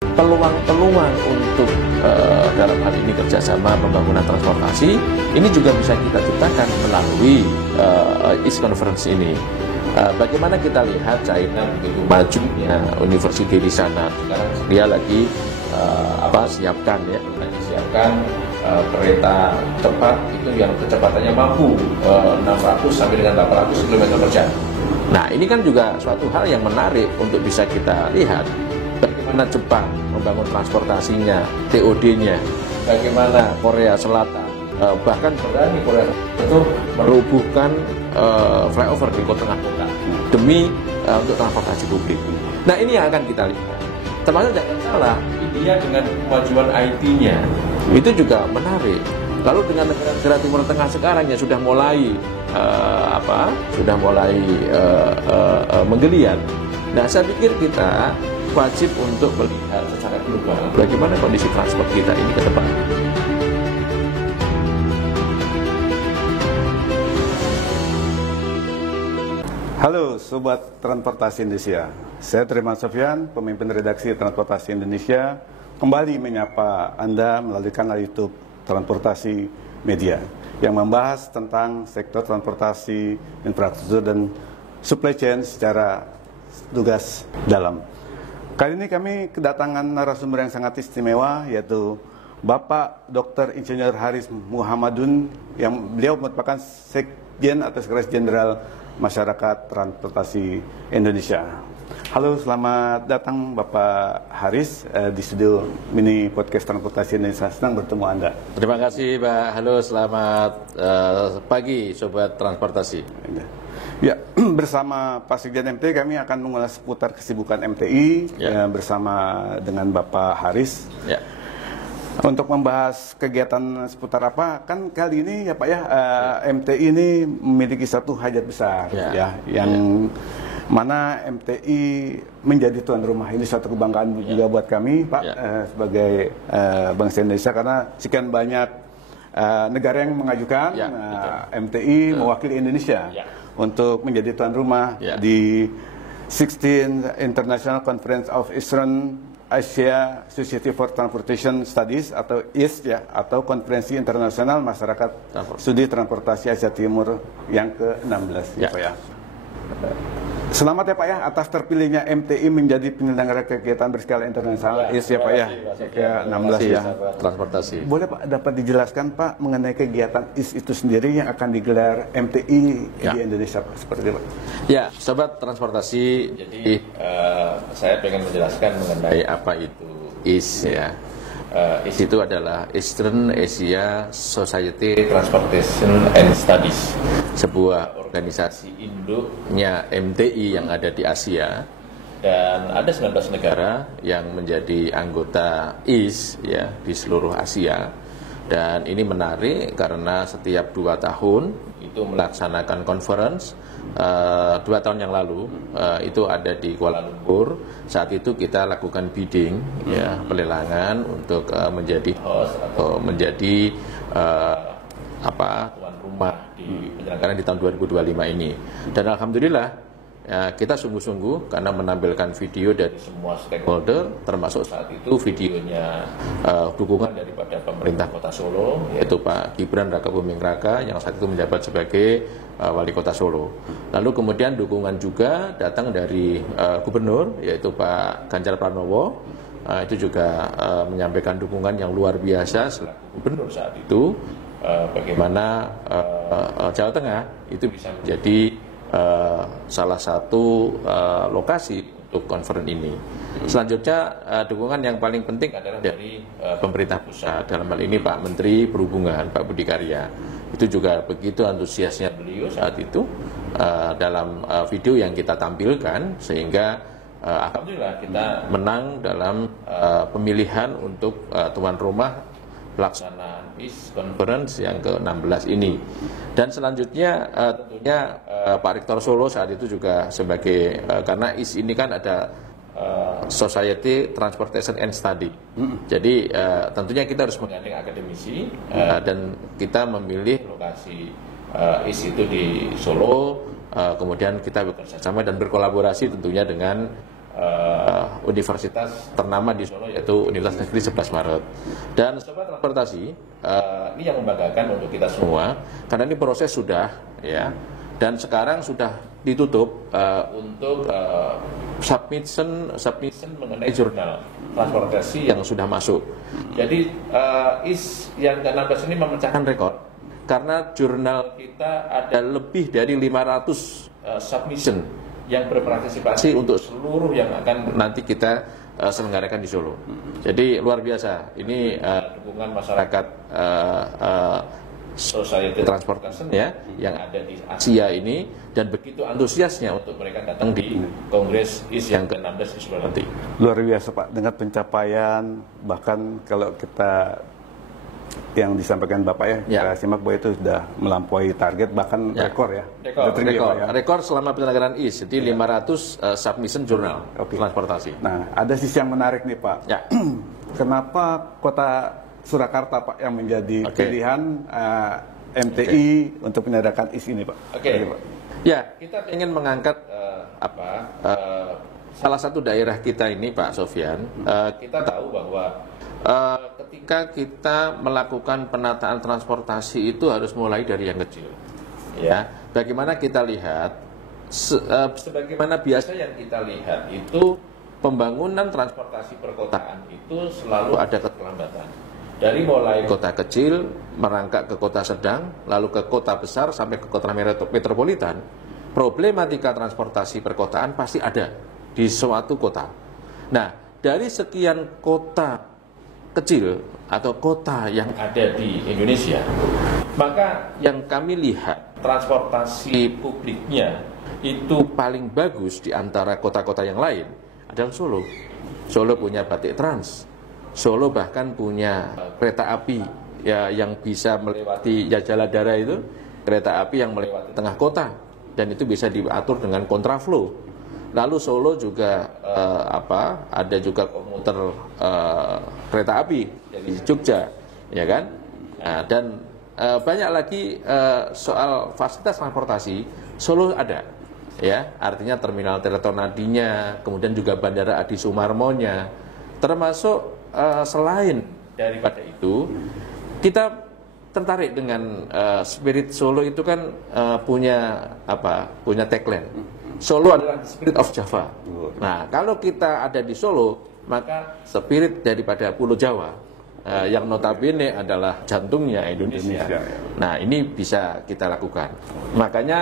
Peluang-peluang untuk dalam hal ini kerjasama pembangunan transportasi ini juga bisa kita ciptakan melalui East Conference ini. Bagaimana kita lihat China begitu majunya university di sana, sekarang dia lagi siapkan kereta cepat itu yang kecepatannya mampu 600 sampai dengan 800 km per jam. Nah, ini kan juga suatu hal yang menarik untuk bisa kita lihat. Bagaimana Jepang membangun transportasinya, TOD-nya, bagaimana Korea Selatan, bahkan berani Korea Selatan itu merubuhkan flyover di tengah kota demi untuk transportasi publik. Nah, ini yang akan kita lihat. Termasuk jangan salah, India dengan kemajuan IT-nya itu juga menarik. Lalu dengan negara-negara Timur Tengah sekarang yang sudah mulai menggeliat. Nah, saya pikir kita wajib untuk melihat secara global bagaimana kondisi transport kita ini ke depan. Halo Sobat Transportasi Indonesia, saya Triman Sofyan, pemimpin redaksi Transportasi Indonesia, kembali menyapa Anda melalui kanal YouTube Transportasi Media yang membahas tentang sektor transportasi, infrastruktur, dan supply chain secara tugas dalam. Kali ini kami kedatangan narasumber yang sangat istimewa, yaitu Bapak Dr. Insinyur Haris Muhammadun, yang beliau merupakan Sekjen atau Sekretaris Jenderal Masyarakat Transportasi Indonesia. Halo, selamat datang Bapak Haris di studio mini podcast Transportasi Indonesia. Senang bertemu Anda. Terima kasih Pak. Halo, selamat pagi Sobat Transportasi. Ya, bersama Pak Sekjen MTI kami akan mengulas seputar kesibukan MTI bersama dengan Bapak Haris. Ya. Untuk membahas kegiatan seputar apa, kan kali ini ya Pak MTI ini memiliki satu hajat besar yang mana MTI menjadi tuan rumah. Ini suatu kebanggaan juga buat kami Pak sebagai bangsa Indonesia, karena sekian banyak negara yang mengajukan MTI mewakili Indonesia untuk menjadi tuan rumah di 16th International Conference of Eastern Asia Society for Transportation Studies atau IST atau Konferensi Internasional Masyarakat Studi Transportasi Asia Timur yang ke-16 Pak ya. Selamat ya Pak ya atas terpilihnya MTI menjadi penyelenggara kegiatan berskala internasional IST ya Pak ya, ke-16 ya. Transportasi. Boleh Pak dapat dijelaskan Pak mengenai kegiatan IST itu sendiri yang akan digelar MTI di Indonesia Pak, seperti Pak? Ya, Sobat Transportasi, jadi saya ingin menjelaskan mengenai apa itu IST ya. IST itu adalah Eastern Asia Society Transportation and Studies, sebuah organisasi induknya MTI yang ada di Asia, dan ada 19 negara yang menjadi anggota IST ya di seluruh Asia. Dan ini menarik karena setiap 2 tahun itu melaksanakan conference. 2 tahun yang lalu itu ada di Kuala Lumpur. Saat itu kita lakukan bidding pelelangan untuk menjadi host atau menjadi tuan rumah di penyelenggaraan di tahun 2025 ini. Dan alhamdulillah kita sungguh-sungguh karena menampilkan video dari semua stakeholder, termasuk saat itu videonya dukungan daripada pemerintah Kota Solo, yaitu Pak Gibran Rakabuming Raka yang saat itu menjabat sebagai Wali Kota Solo. Lalu kemudian dukungan juga datang dari Gubernur, yaitu Pak Ganjar Pranowo. Itu juga menyampaikan dukungan yang luar biasa selaku Gubernur saat itu, bagaimana Jawa Tengah itu bisa menjadi salah satu lokasi untuk conference ini. Selanjutnya dukungan yang paling penting adalah dari pemerintah pusat, dalam hal ini Pak Menteri Perhubungan Pak Budi Karya. Itu juga begitu antusiasnya beliau saat itu dalam video yang kita tampilkan, sehingga alhamdulillah kita menang dalam pemilihan untuk tuan rumah pelaksanaan IST Conference yang ke-16 ini. Dan selanjutnya tentunya Pak Rektor Solo saat itu juga sebagai karena IST ini kan ada Society Transportation and Study. Jadi tentunya kita harus menggandeng akademisi dan kita memilih lokasi IST itu di Solo. Kemudian kita bekerja sama dan berkolaborasi tentunya dengan universitas ternama di Solo, yaitu Universitas Negeri 11 Maret. Dan Sobat Transportasi, ini yang membanggakan untuk kita semua, karena ini proses sudah, ya, dan sekarang sudah ditutup untuk submission mengenai jurnal transportasi yang sudah masuk. Jadi IS yang ke-16 ini memecahkan rekor, karena jurnal kita ada lebih dari 500 submission yang berpartisipasi untuk seluruh yang akan nanti kita selenggarakan di Solo. Jadi luar biasa. Ini dukungan masyarakat Society Transportation ya, yang ada di Asia ini, dan begitu antusiasnya untuk mereka datang di Kongres IS yang ke-16 di Solo nanti. Luar biasa Pak, dengan pencapaian, bahkan kalau kita yang disampaikan Bapak kita simak bahwa itu sudah melampaui target, bahkan rekor ya. Rekor selama penyelenggaraan IS, jadi 500 submission jurnal transportasi. Nah, ada sisi yang menarik nih Pak. Ya. Kenapa kota Surakarta Pak yang menjadi pilihan MTI untuk menyediakan IS ini Pak? Ya, kita ingin mengangkat salah satu daerah kita ini Pak Sofyan. Kita tahu bahwa ketika kita melakukan penataan transportasi itu harus mulai dari yang kecil. Ya, bagaimana kita lihat, sebagaimana biasa yang kita lihat itu pembangunan transportasi perkotaan itu selalu ada keterlambatan. Dari mulai kota kecil merangkak ke kota sedang, lalu ke kota besar sampai ke kota metropolitan, problematika transportasi perkotaan pasti ada di suatu kota. Nah, dari sekian kota kecil atau kota yang ada di Indonesia, maka yang kami lihat transportasi publiknya itu paling bagus di antara kota-kota yang lain adalah Solo. Solo punya batik trans, Solo bahkan punya kereta api ya yang bisa melewati Jaladara itu, kereta api yang melewati tengah kota, dan itu bisa diatur dengan kontraflow. Lalu Solo juga ada juga komuter kereta api dari Jogja, ya kan? Nah, dan banyak lagi soal fasilitas transportasi Solo ada, ya, artinya terminal Tirtonadinya, kemudian juga Bandara Adi Sumarmonya, termasuk selain daripada itu, kita tertarik dengan spirit Solo itu kan punya tagline. Solo adalah spirit of Java. Nah, kalau kita ada di Solo, maka spirit daripada Pulau Jawa yang notabene adalah jantungnya Indonesia. Nah, ini bisa kita lakukan. Makanya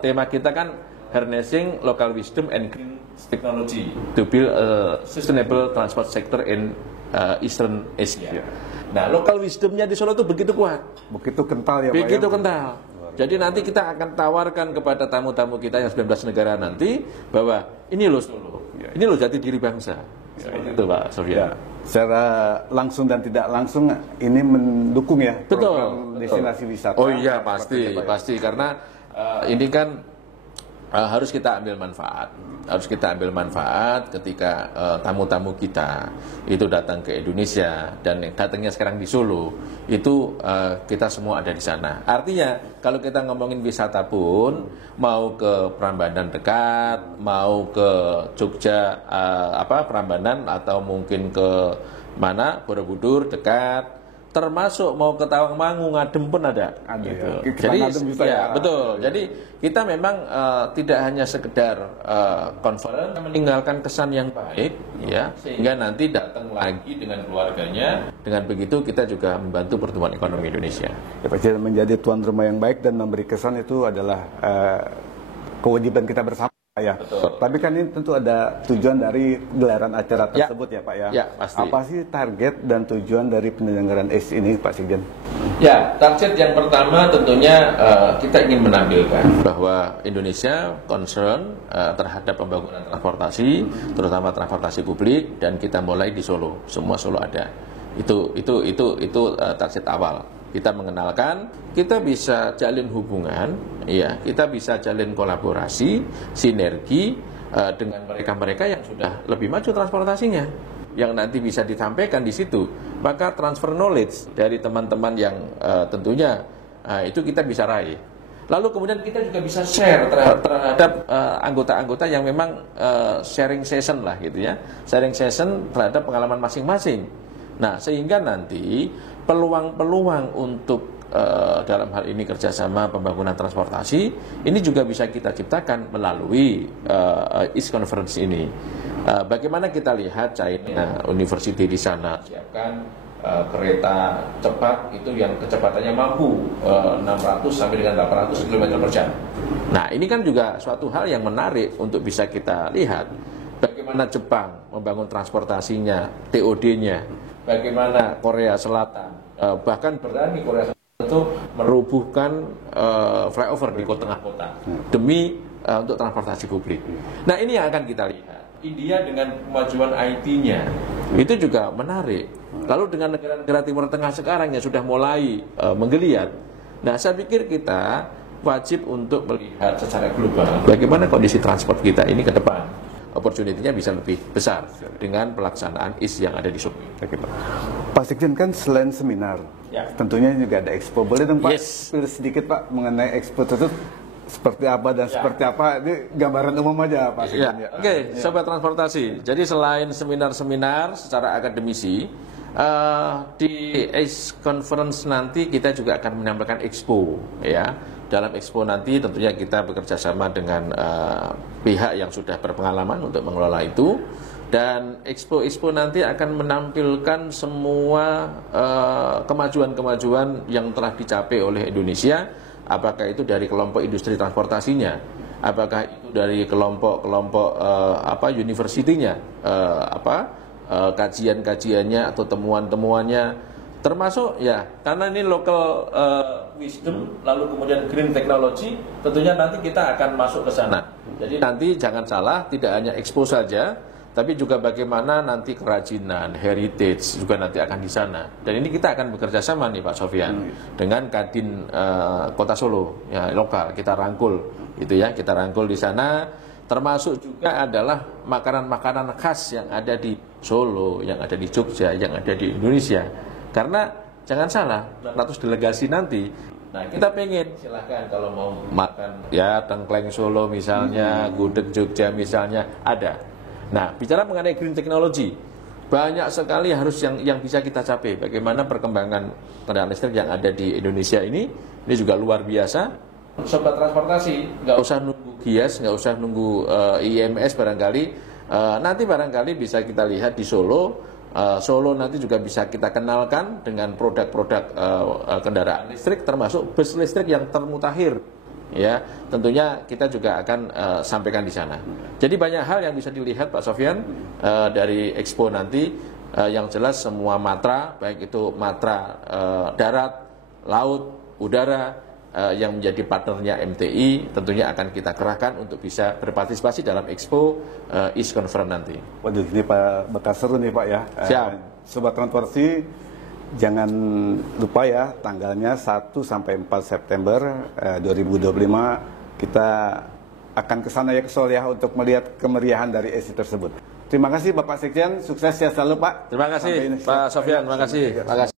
tema kita kan harnessing local wisdom and green technology to build a sustainable transport sector in Eastern Asia. Nah, local wisdomnya di Solo itu begitu kuat, begitu kental ya Pak. Begitu kental. Jadi nanti kita akan tawarkan kepada tamu-tamu kita yang 19 negara nanti bahwa ini loh Solo, ini loh jati diri bangsa. Seperti itu Pak Sofyan. Ya, secara langsung dan tidak langsung ini mendukung ya program destinasi wisata. Oh iya pasti karena ini kan harus kita ambil manfaat ketika tamu-tamu kita itu datang ke Indonesia, dan datangnya sekarang di Solo itu kita semua ada di sana. Artinya kalau kita ngomongin wisata pun, mau ke Prambanan dekat, mau ke Jogja Prambanan, atau mungkin ke mana Borobudur dekat, termasuk mau ke Tawangmangu, Ngadem pun ada gitu. Ya. Jadi betul. Jadi kita memang tidak hanya sekedar conference, meninggalkan kesan yang baik ya, sehingga nanti datang lagi dengan keluarganya. Dengan begitu kita juga membantu pertumbuhan ekonomi Indonesia. Ya, pasti menjadi tuan rumah yang baik dan memberi kesan itu adalah kewajiban kita bersama. Ya, betul. Tapi kan ini tentu ada tujuan dari gelaran acara tersebut ya Pak ya. Ya, pasti. Apa sih target dan tujuan dari penyelenggaraan IS ini Pak Sekjen? Ya, target yang pertama tentunya kita ingin menampilkan bahwa Indonesia concern terhadap pembangunan transportasi, terutama transportasi publik, dan kita mulai di Solo. Semua Solo ada. Itu target awal. Kita mengenalkan, kita bisa jalin hubungan, ya, kita bisa jalin kolaborasi, sinergi dengan mereka-mereka yang sudah lebih maju transportasinya, yang nanti bisa ditampilkan di situ. Maka transfer knowledge dari teman-teman yang tentunya itu kita bisa raih. Lalu kemudian kita juga bisa share terhadap anggota-anggota yang memang sharing session lah gitu ya, sharing session terhadap pengalaman masing-masing. Nah, sehingga nanti peluang-peluang untuk dalam hal ini kerjasama pembangunan transportasi ini juga bisa kita ciptakan melalui East Conference ini. Bagaimana kita lihat China University di sana siapkan kereta cepat itu yang kecepatannya mampu 600 sampai dengan 800 km per jam. Nah, ini kan juga suatu hal yang menarik untuk bisa kita lihat. Bagaimana Jepang membangun transportasinya, TOD-nya, bagaimana Korea Selatan, bahkan berani Korea Selatan itu merubuhkan flyover di tengah kota demi untuk transportasi publik. Nah, ini yang akan kita lihat. India dengan kemajuan IT-nya itu juga menarik. Lalu dengan negara-negara Timur Tengah sekarang yang sudah mulai menggeliat. Nah, saya pikir kita wajib untuk melihat secara global bagaimana kondisi transport kita ini ke depan. Opportunity-nya bisa lebih besar dengan pelaksanaan IS yang ada di Solo. Pak Sekjen, kan selain seminar, tentunya juga ada expo. Boleh dong Pak, pilih sedikit Pak mengenai expo itu seperti apa dan seperti apa? Ini gambaran umum aja Pak Sekjen. Oke, Sobat Transportasi. Jadi selain seminar-seminar secara akademisi, di ACE Conference nanti kita juga akan menyampaikan expo, ya. Dalam expo nanti tentunya kita bekerja sama dengan pihak yang sudah berpengalaman untuk mengelola itu, dan expo nanti akan menampilkan semua kemajuan-kemajuan yang telah dicapai oleh Indonesia, apakah itu dari kelompok industri transportasinya, apakah itu dari kelompok-kelompok universitinya, kajian-kajiannya atau temuan-temuannya, termasuk ya karena ini local wisdom lalu kemudian green technology, tentunya nanti kita akan masuk ke sana. Jadi nanti jangan salah, tidak hanya expo saja, tapi juga bagaimana nanti kerajinan, heritage juga nanti akan di sana. Dan ini kita akan bekerja sama nih Pak Sofyan dengan Kadin Kota Solo ya, lokal, kita rangkul itu ya, kita rangkul di sana. Termasuk juga adalah makanan-makanan khas yang ada di Solo, yang ada di Jogja, yang ada di Indonesia. Karena jangan salah, 100 delegasi nanti. Nah, kita pengen silahkan kalau mau makan ya tengkleng Solo misalnya, gudeg Jogja misalnya, ada. Nah, bicara mengenai green technology, banyak sekali harus yang bisa kita capai. Bagaimana perkembangan kendaraan listrik yang ada di Indonesia ini juga luar biasa. Sobat transportasi, nggak usah nunggu GIAS, nggak usah nunggu IMS barangkali. Nanti barangkali bisa kita lihat di Solo. Solo nanti juga bisa kita kenalkan dengan produk-produk kendaraan listrik, termasuk bus listrik yang termutakhir. Ya, tentunya kita juga akan sampaikan di sana. Jadi banyak hal yang bisa dilihat Pak Sofyan dari expo nanti. Yang jelas semua matra, baik itu matra darat, laut, udara, yang menjadi partnernya MTI tentunya akan kita kerahkan untuk bisa berpartisipasi dalam Expo East Conference nanti. Waduh, ini Pak bakal seru nih Pak ya. Siap. Sobat Transportasi, jangan lupa ya tanggalnya 1 sampai 4 September 2025 kita akan ke sana ya, ke Solo ya, untuk melihat kemeriahan dari ESI tersebut. Terima kasih Bapak Sekjen, sukses ya selalu Pak. Terima kasih Pak Sofyan, terima kasih.